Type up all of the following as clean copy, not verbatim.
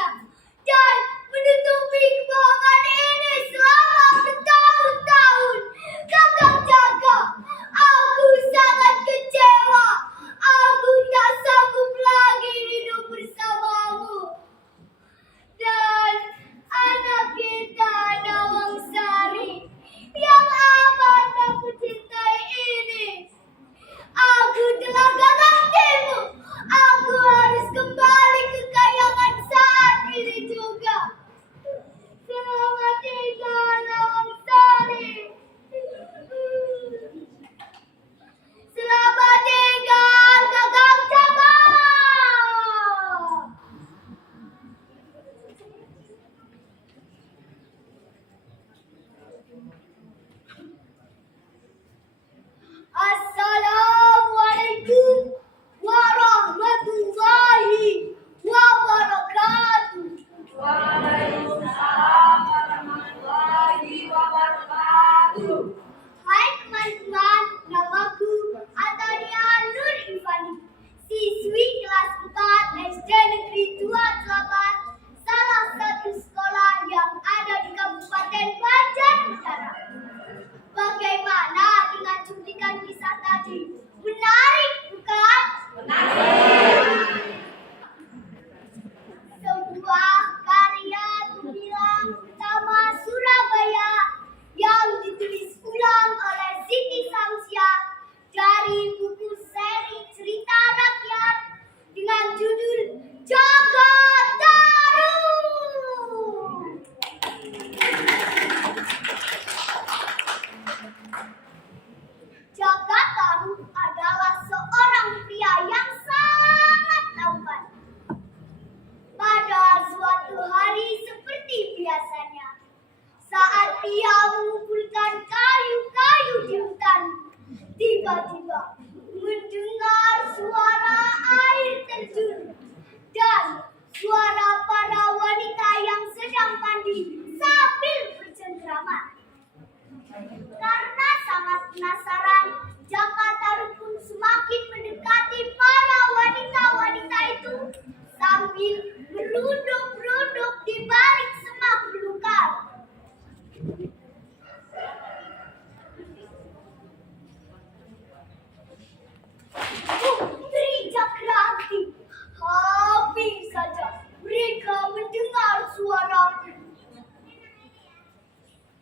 dunia dan menutupi kebohongan ini selama bertahun-tahun. Kakak jaga, aku sangat kecewa. Aku tak sanggup lagi hidup bersamamu. Dan anak kita Nawang Sari yang amat aku cintai ini. Aku telah gantimu. Aku harus kembali ke kayangan saat ini juga. Selamat tinggal Nawang Sari. Selamat tinggal Kakak Jaga. Assalamualaikum warahmatullahi wabarakatuh. Waalaikumsalam warahmatullahi wabarakatuh. Hai teman-teman, namaku Atalia Nur Ifani, siswi kelas 4 SD Negeri 28, salah satu sekolah yang ada di Kabupaten Banjarnegara. Bagaimana dengan cuplikan kisah tadi? Menarik, bukan? Sebuah karya gemilang utama Surabaya yang ditulis ulang oleh Siti Samsiah dari buku seri cerita rakyat dengan judul Jagat Taruh. Jagat Taruh adalah seorang pria yang sangat tampan. Pada suatu hari seperti biasanya, saat ia mengumpulkan kayu-kayu di hutan, tiba-tiba mendengar suara air terjun dan suara para wanita yang sedang mandi sambil bercengkrama. Karena sangat penasaran, Jaka Taruh pun semakin mendekati para wanita-wanita itu sambil merunduk-runduk di balik semak belukar. Teriak Ranti. Habis saja mereka mendengar suaraku.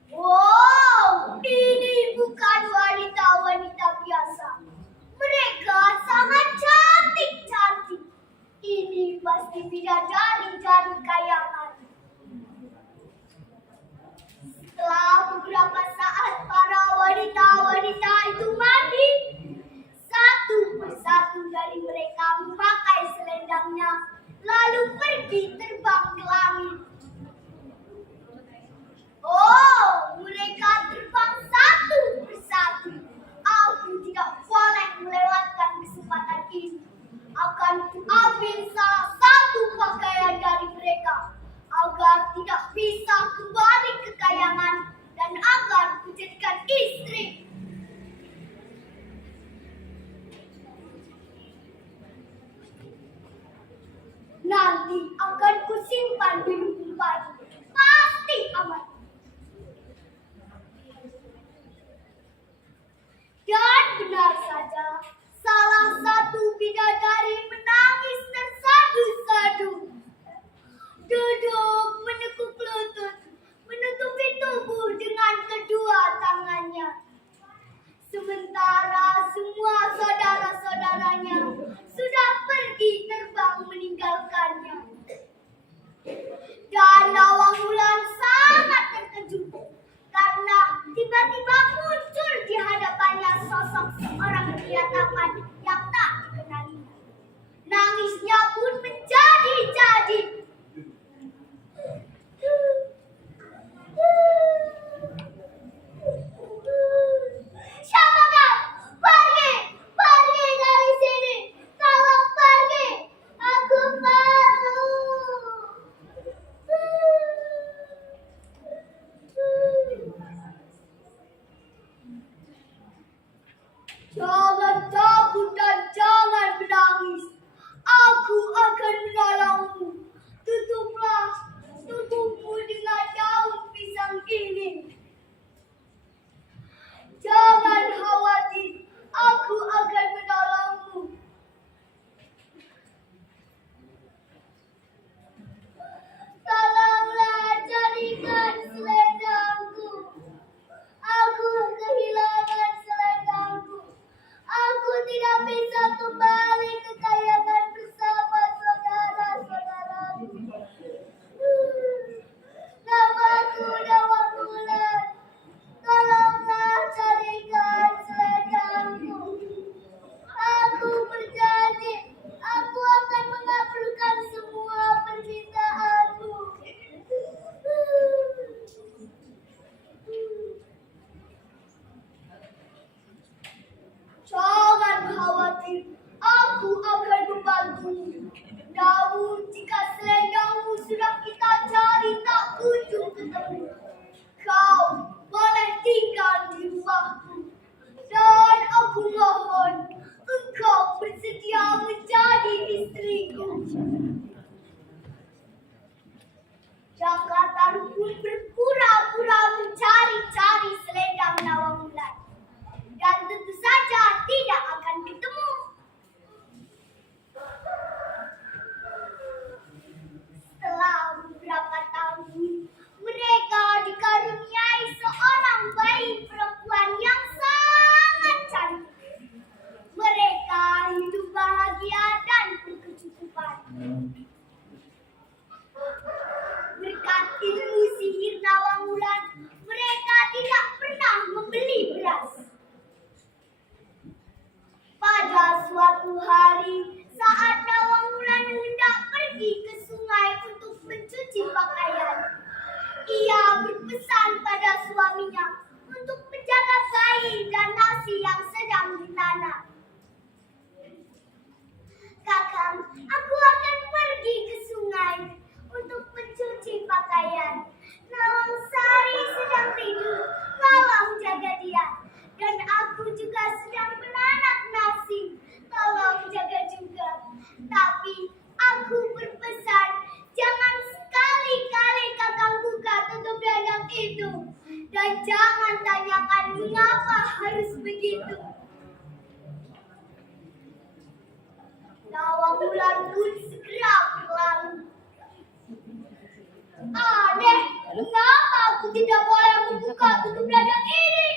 Wow, ini bukan wanita-wanita biasa. Mereka sangat cantik-cantik. Ini pasti bidadari dari kayangan. Setelah beberapa saat para wanita-wanita itu mandi, satu persatu dari mereka memakai selendangnya, lalu pergi terbang ke langit. Oh, mereka terbang satu persatu. Aku tidak boleh melewatkan kesempatan ini. Akan kuambil salah satu pakaian dari mereka agar tidak bisa kembali ke kayangan dan agar kujadikan istri. Nanti akan pun berpura-pura mencari-cari selendang Nawangwulan. Dan tentu saja tidak akan ketemu. Setelah beberapa tahun, mereka dikaruniai seorang bayi perempuan yang sangat cantik. Mereka hidup bahagia dan berkecukupan. Berkat ilmu sihir Nawangwulan, mereka tidak pernah membeli beras. Pada suatu hari, saat Nawangwulan hendak pergi ke sungai untuk mencuci pakaian, ia berpesan pada suaminya untuk menjaga bayi dan nasi yang sedang ditanam. Kakang, aku akan pergi ke sungai untuk mencuci pakaian. Nawangsari sedang tidur, tolong jaga dia. Dan aku juga sedang menanak nasi, tolong jaga juga. Tapi aku berpesan, jangan sekali-kali kakang buka tutup dandang itu. Dan jangan tanyakan mengapa harus begitu. Nawangwulan pun segera berlalu. Aneh, mengapa aku tidak boleh membuka tutup dandang ini?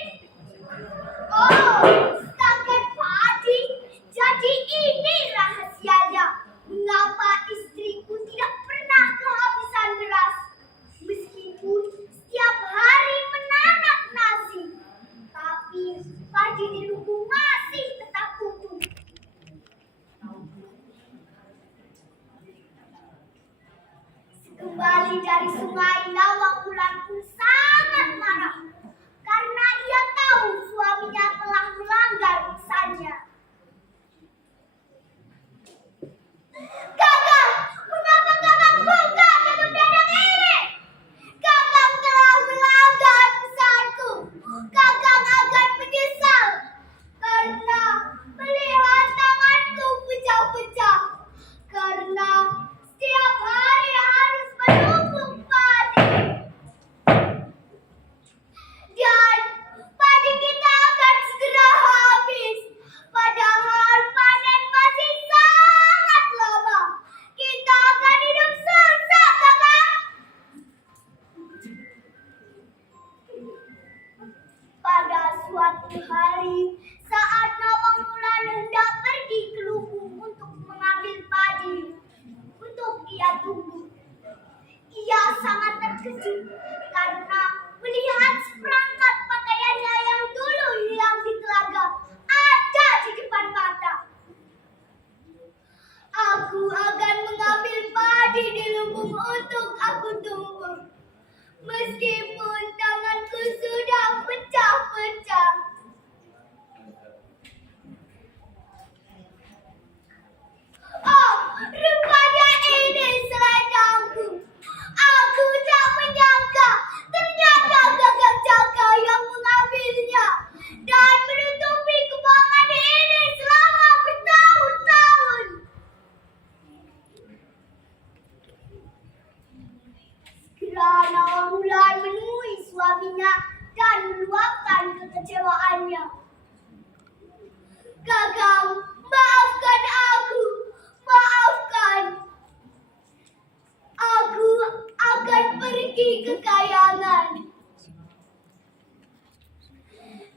Oh, setakat padi. Jadi ini rahasianya. Mengapa istriku tidak pernah kehabisan beras? Meskipun setiap hari menanak nasi. Tapi padi di lubung masih tetap utuh. Kembali dari sungai, Nawangwulan pun sangat marah karena ia tahu suaminya telah melanggar pesannya. Kakang, mengapa kakang buka tutup dandang ini? Kakang telah melanggar pesanku. Kakang akan menyesal karena melihat tanganku pecah-pecah. Karena setiap hari harus menumpuk padi. Dan padi kita akan segera habis. Padahal panen masih sangat lama. Kita akan hidup susah, kakak. Pada suatu hari, saat Nawangwulan hendak pergi ke lubung untuk mengambil padi, untuk ia tunggu. Ia sangat terkejut karena melihat seperangkat pakaiannya yang dulu hilang di telaga ada di depan mata. Aku akan mengambil padi di lubung untuk aku tunggu. Meskipun tanganku sudah pecah-pecah. Oh, rupanya ini selendangku. Aku tak menyangka ternyata kakang Jaka yang mengambilnya dan menutupi kebohongan ini selama bertahun-tahun. Segera Nawangwulan menemui suaminya dan meluapkan kekecewaannya. Kakang, maafkan aku. Maafkan. Aku akan pergi ke kayangan.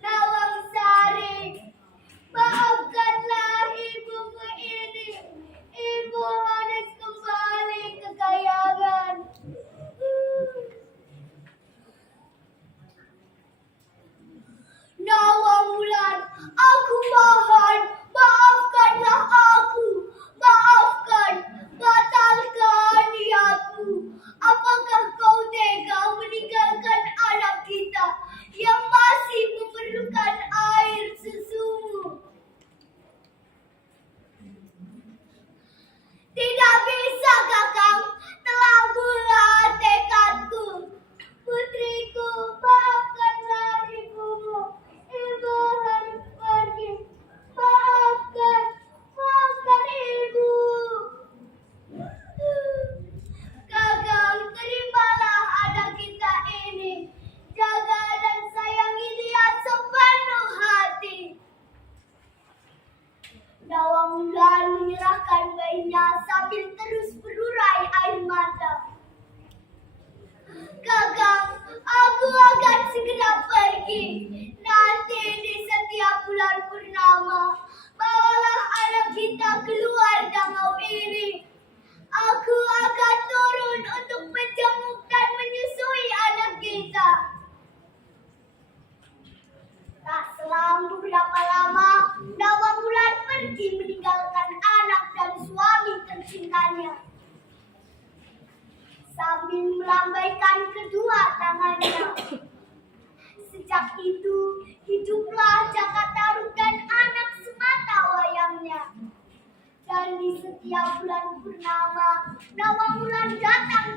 Nawangsari, maafkanlah ibumu ini. Ibu harus kembali ke kayangan. Nawangwulan, aku mohon, maafkanlah aku. Maafkan, batalkan niatku. Apakah kau tega meninggalkan Nanti di setiap bulan purnama, bawalah anak kita keluar danau ini. Aku akan turun untuk menjenguk dan menyusui anak kita. Tak selang beberapa lama, Nawang Wulan pergi meninggalkan anak dan suami tercintanya. Sambil melambaikan kedua tangannya. Sejak itu, hiduplah Jaka Tarub dan anak semata wayangnya. Dan di setiap bulan purnama, Nawang Wulan datang